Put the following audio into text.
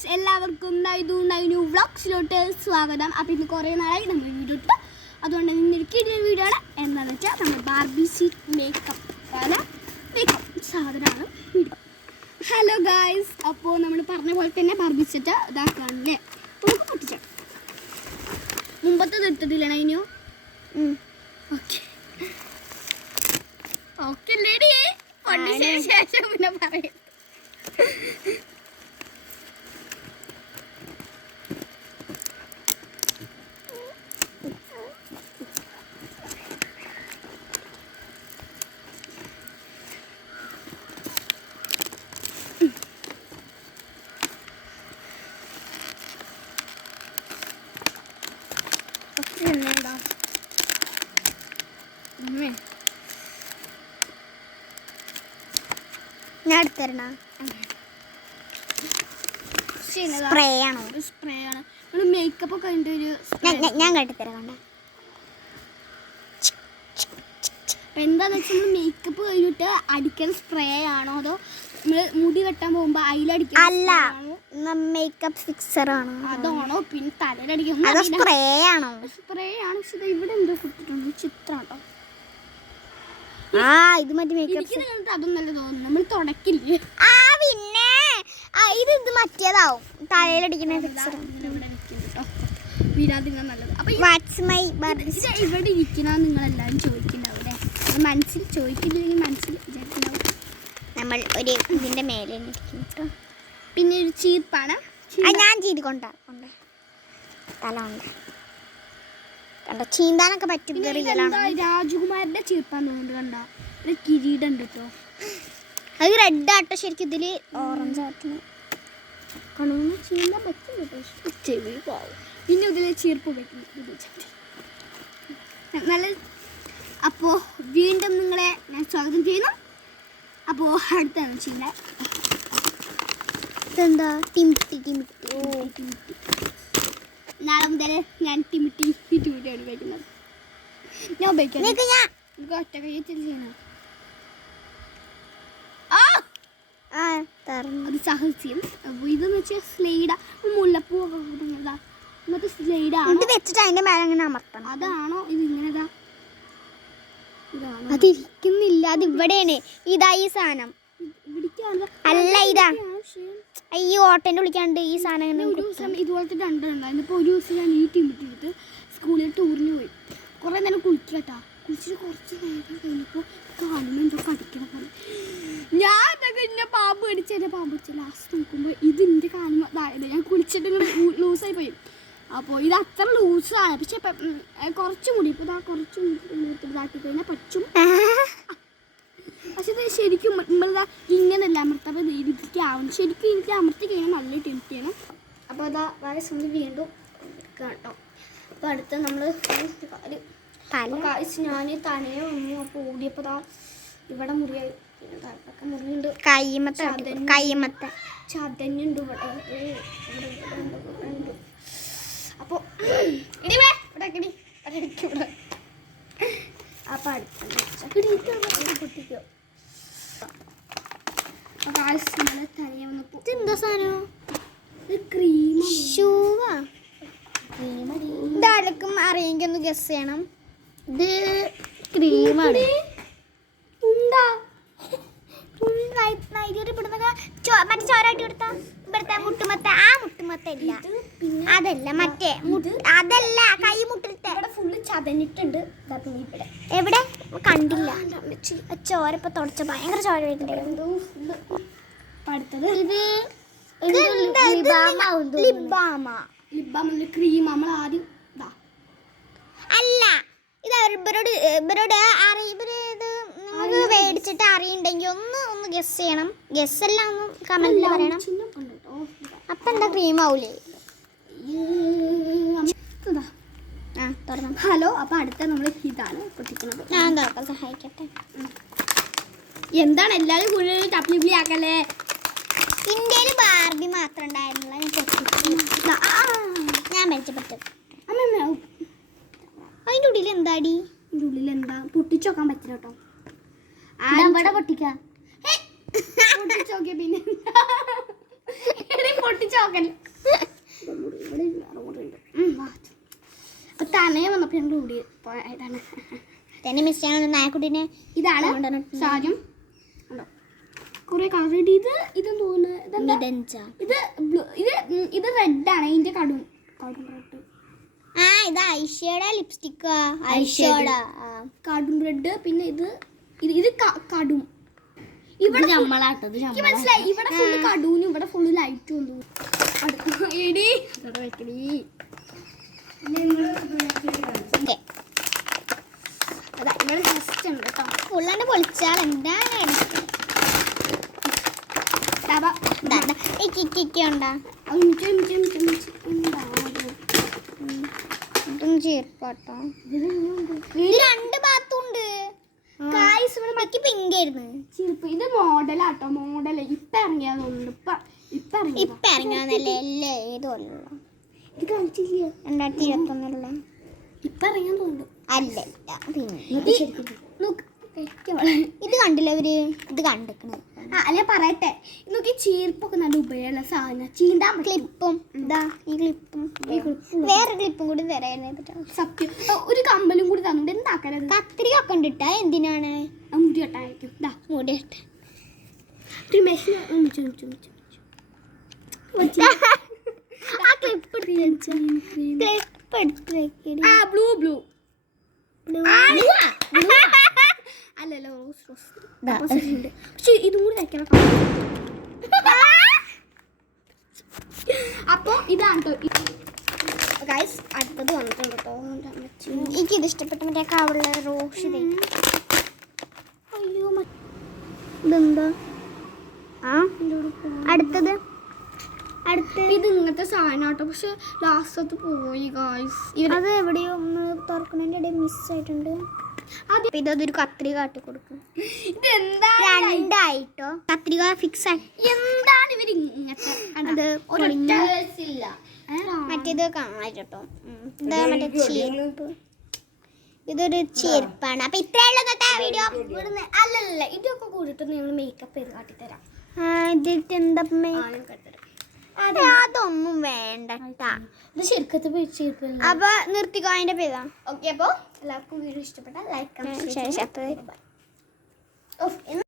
Guys, എല്ലാവർക്കും നൈനു വ്ളോഗ്സിലോട്ട് സ്വാഗതം. അപ്പോൾ ഇന്ന് കുറേ നാളായി നമ്മൾ വീഡിയോ ഇട്ടു. അതുകൊണ്ട് ഇന്ന് കിടിയ വീഡിയോ ആണ്. എന്താണെന്ന് വെച്ചാൽ നമ്മൾ ബാർബി സീറ്റ് മേക്കപ്പ് സാധനമാണ് വീഡിയോ. ഹലോ ഗൈസ്, അപ്പോൾ നമ്മൾ പറഞ്ഞ പോലെ തന്നെ ബാർബി സെറ്റ് ഇതാക്കാണല്ലേ. നമുക്ക് പൊട്ടിച്ച മുമ്പത്തെ എടുത്തിട്ടില്ല നൈനു. ഓക്കെ ഓക്കെ ലേഡി, ശേഷം പിന്നെ പറയും. ഞാൻ എടുത്തരണ സ്പ്രേ ആണോ? സ്പ്രേ ആണ്. മേക്കപ്പ് ഒക്കെ അതിൻ്റെ ഒരു ഞാൻ കണ്ടിത്തരാം. കണ്ട എന്താന്ന് വെച്ചാൽ മേക്കപ്പ് കഴിഞ്ഞിട്ട് അടിക്കുന്ന സ്പ്രേ ആണോ അതോ നമ്മൾ മുടി വെട്ടാൻ പോകുമ്പോ അതിലടിക്കുന്ന? അല്ല, മേക്കപ്പ് ഫിക്സർ ആണോ? അതാണോ? പിന്നെ തലയിലടിക്കുന്ന സ്പ്രേ ആണോ? സ്പ്രേ ആണ്. പക്ഷെ ഇവിടെ എന്തോ കൊടുത്തിട്ടുണ്ട്, ചിത്രം കേട്ടോ. ഇത് മറ്റേ മേക്കപ്പ് അതും നല്ല തോന്നുന്നു. നമ്മൾ തുടക്കില്ലേ? പിന്നെ ഇത് മറ്റേതാവും, തലയിലടിക്കുന്ന ഫിക്സർ. വീരാതിങ്ങ നല്ലത്. അപ്പൊ ഇവിടെ ഇരിക്കുന്ന നിങ്ങളെല്ലാവരും ചോദിക്കുന്നുണ്ടാവും. മനസ്സിൽ ചോദിക്കുന്നില്ലെങ്കിൽ മനസ്സിൽ വിചാരിക്കുന്നുണ്ടാവും നമ്മൾ ഒരു ഇതിന്റെ മേലെ ഇരിക്കുന്നു. പിന്നെ ഒരു ചീപ്പാണ്. ഞാൻ ചീതി കൊണ്ട തല ഉണ്ട് കണ്ട, ചീന്താനൊക്കെ പറ്റും. രാജകുമാരന്റെ ചീർപ്പാന്ന് തോന്നുന്നു. കണ്ട ഒരു കിരീടം ഉണ്ട് കേട്ടോ. അത് റെഡ് ആട്ടോ, ശരിക്കും ഇതില് ഓറഞ്ച് ആട്ടോ. കണൂന്ന് ചീന്താൻ പറ്റും കേട്ടോ. ചെവി പോവും. പിന്നെ ഇതിൽ ചീർപ്പ് പറ്റും നല്ല. അപ്പോൾ വീണ്ടും നിങ്ങളെ ഞാൻ സ്വാഗതം ചെയ്യുന്നു. അപ്പോൾ അടുത്താണ് ചെയ്യുന്നത്. ഇതെന്താ? ടിമിട്ടി. നാളെ മുതൽ ഞാൻ ടിമിട്ടി വീഡിയോയാണ് കഴിക്കുന്നത്. ഞാൻ ഉപയോഗിക്കാം. ഒറ്റ കഴിച്ചിട്ട് ചെയ്യണം. അത് സാഹസ്യം. അപ്പോൾ ഇതെന്ന് വെച്ചാൽ സ്ലൈഡാ, മുല്ലപ്പൂവൊക്കെ കൊടുക്കുന്നതാ. ഇന്നത്തെ സ്ലൈഡാണ് വെച്ചിട്ട് അതിന്റെ മേലെ അങ്ങനെ അമർത്തണം. അതാണോ ഇത്? ഇങ്ങനെതാ അതിരിക്കുന്നില്ല, അത് ഇവിടെയാണ്. ഇതാ ഈ സാധനം. അല്ല, ഇതാ ഈ ഓട്ടൻ്റെ വിളിക്കാണ്ട് ഈ സാധനം. ഒരു ദിവസം ഇതുപോലത്തെ രണ്ടെണ്ണമായിരുന്നു. ഇപ്പോൾ ഒരു ദിവസം ഞാൻ ഈ ടിമിട്ടി എടുത്ത് സ്കൂളിൽ ടൂറിന് പോയി. കുറേ നേരം കുളിക്കട്ടാ. കുളിച്ചിട്ട് കുറച്ച് നേരം കഴിഞ്ഞപ്പോൾ കാലിന് എന്തോ കടിക്കണം പോലെ. ഞാൻ എന്തൊക്കെ ഇന്നെ പാമ്പ് കടിച്ച ലാസ്റ്റ് നോക്കുമ്പോൾ ഇതിൻ്റെ കാലം അതായത് ഞാൻ കുളിച്ചിട്ട് ഇങ്ങനെ ലൂസായി പോയി. അപ്പോൾ ഇത് അത്ര ലൂസാണ്. പക്ഷെ കുറച്ചും കൂടി ഇപ്പോൾ കുറച്ചും ഇതാക്കി കഴിഞ്ഞാൽ പറ്റും. പക്ഷെ ഇത് ശരിക്കും നമ്മളിതാ ഇങ്ങനെയല്ല അമർത്തപ്പോൾ രീതിക്ക് ആവുന്നു. ശരിക്കും എനിക്ക് അമർത്തി കഴിഞ്ഞാൽ നല്ല ടെൻറ്റ് ചെയ്യണം. അപ്പോൾ അതാ വയസ്സ് വീണ്ടും കേട്ടോ. അപ്പോൾ അടുത്ത് നമ്മൾ ഞാൻ തലയെ വന്നു. അപ്പോൾ ഓടിയപ്പോൾ ദാ ഇവിടെ മുറിയായി. പിന്നെ തലപ്പൊക്കെ മുറിയുണ്ട്. കയ്യമ്മത്തെ ചതഞ്ഞുണ്ട് ഇവിടെ. ഉണ്ട്. അപ്പോൾ ഇവിടെ അപ്പം അടുത്ത പൊട്ടിക്കോ. തലയെ വന്നപ്പോൾ എന്താ സാധനം? ക്രീം ഷൂവാ. ഇതാർക്കും അറിയെങ്കിൽ ഒന്ന് ഗസ് ചെയ്യണം. ഇത് ക്രീമാണ്. മറ്റേ ചോരായിട്ട് കൊടുത്ത ഇവിടുത്തെ മുട്ടുമത്ത. ആ മുട്ടുമത്ത ഇല്ല, അതല്ല മറ്റേ അതല്ല, കൈ മുട്ടിലത്തെ ഫുള്ള് ചതഞ്ഞിട്ടുണ്ട്. എവിടെ കണ്ടില്ല. ചോര ഇപ്പൊ തുടച്ച ഭയങ്കര ചോര വരുന്നുണ്ട്. ക്രീം നമ്മൾ ആദ്യം അല്ല, ഇത് ഇവരോട് നിങ്ങൾക്ക് മേടിച്ചിട്ട് അറിയണ്ടെങ്കിൽ ഒന്ന് ഗസ് ചെയ്യണം. ഗസ് എല്ലാം ഒന്ന് കമന്റിൽ പറയണം. അപ്പൊ എന്താ ക്രീം ആവൂലേ? ഹലോ. അപ്പൊ അടുത്ത നമ്മൾ ഇതാണ് പൊട്ടിക്കുന്നത്. ഞാൻ സഹായിക്കട്ടെ. എന്താണ് എല്ലാവരും കൂടുതൽ ടപ്ലി ആക്കല്ലേ? ഇന്ത്യയിൽ ബാർബി മാത്രം ഉണ്ടായിരുന്നില്ല. ഞാൻ മേടിച്ചപ്പെട്ടു. അതിൻ്റെ ഉള്ളിൽ എന്താടി? ഇതിൻ്റെ ഉള്ളിൽ എന്താ? പൊട്ടിച്ചോക്കാൻ പറ്റില്ല കേട്ടോ. ഇവിടെ പൊട്ടിക്കാം. പൊട്ടിച്ചോക്കിയ പിന്നെ പൊട്ടിച്ചോക്കല്ലേ. അപ്പൊ തന്നെ വന്നപ്പോ ഞങ്ങൾ ഓടി പോയതാണ്. തന്നെ മിസ് ചെയ്യണം നായക്കുട്ടീനെ. ഇതാണ് സാജും കുറെ കളർ. ഇത് തോന്നുന്നു ഇത് റെഡ് ആണ്. ഇതിന്റെ കടും റെഡ്. ആ ഇത് ഐഷയുടെ ലിപ്സ്റ്റിക്കാ. ഐഷയുടെ കടും റെഡ്. പിന്നെ ഇത് കടും. ഇവിടെ നമ്മളാട്ടത് മനസ്സിലായി. ഇവിടെ ഫുള്ള് കടൂനും ഇവിടെ ഫുള്ള് ലൈറ്റും ഉണ്ട്. അതാ ഇവിടെ ജസ്റ്റ് ഉണ്ട് കേട്ടോ. ഫുള്ളാണ്ട് പൊളിച്ചാൽ എന്താണ് ചീർപ്പാട്ടോ. രണ്ട് ഭാഗത്തുണ്ട്. പിങ്ക് ആയിരുന്നു ചെറുപ്പ്. ഇത് മോഡലാട്ടോ. മോഡല് ഇപ്പൊ ഇറങ്ങിയാന്നുണ്ട്. ഇപ്പൊ ഇറങ്ങിയാന്നല്ലേ എല്ലാം ഏതോല്ലോ. ഇത് കാണിച്ചില്ല 2021 ഇപ്പൊ ഇറങ്ങിയാൻ തോന്നുന്നു. അല്ല ഇത് കണ്ടില്ല അവര്. ഇത് കണ്ടിക്കണ അല്ലെ പറയട്ടെ. നോക്കി ചീർപ്പൊക്കെ നല്ല ഉപയോഗമുള്ള സാധനം. ചീന്താൻ ക്ലിപ്പും ഇതാ ഈ ക്ലിപ്പും വേറെ ക്ലിപ്പും കൂടി തരായിരുന്നു. സത്യം. ഒരു കമ്പലും കൂടി തന്നുകൊണ്ട് എന്താക്കാനത്. കത്രിക ഒക്കെ ഉണ്ടിട്ടാ എന്തിനാണ്? മുടി കെട്ടായിരിക്കും. മുടി കെട്ട ബ്ലൂ അല്ലല്ലോ റോസ്. പക്ഷെ ഇതും കൂടി തയ്ക്കണം. അപ്പൊ ഇതാണ് കേട്ടോ ഗൈസ്. അടുത്തത് വന്നിട്ടുണ്ട് കേട്ടോ. എനിക്കിത് ഇഷ്ടപ്പെട്ട മറ്റേ കാവുള്ള റോസ്. അയ്യോ ഇതെന്താ? അടുത്തത് ഇത് ഇങ്ങനത്തെ സാധനം കേട്ടോ. പക്ഷെ ലാസ്റ്റ് പോയി ഗൈസ്. അത് എവിടെയോ ഒന്ന് തുറക്കുന്നതിന്റെ ഇടയിൽ മിസ്സായിട്ടുണ്ട്. ഇതൊരു കത്രിക കാട്ടി കൊടുക്കും. ഇതെന്താ രണ്ടായിട്ടോ കത്രിക ഫിക്സ് ആയി. എന്താണ് ഇവര് ഇങ്ങനത്തെ? മറ്റേത് കാണാട്ടോ. ഇതാ മറ്റേ ചീർപ്പ്. ഇതൊരു ചീർപ്പാണ്. അപ്പൊ ഇത്രയുള്ള വീഡിയോ. അല്ലല്ല ഇതൊക്കെ കൂടിയിട്ട് ഞങ്ങൾ മേക്കപ്പ് ചെയ്ത് കാട്ടിത്തരാം. ഇതിട്ട് എന്താ അതൊന്നും വേണ്ട. ഇത് ശരിക്കത്തെ. അപ്പൊ നിർത്തിക്കോ. അതിന്റെ പേരാ. ഓക്കെ. അപ്പൊ എല്ലാവർക്കും വീഡിയോ ഇഷ്ടപ്പെട്ട ലൈക്ക്. ശേഷം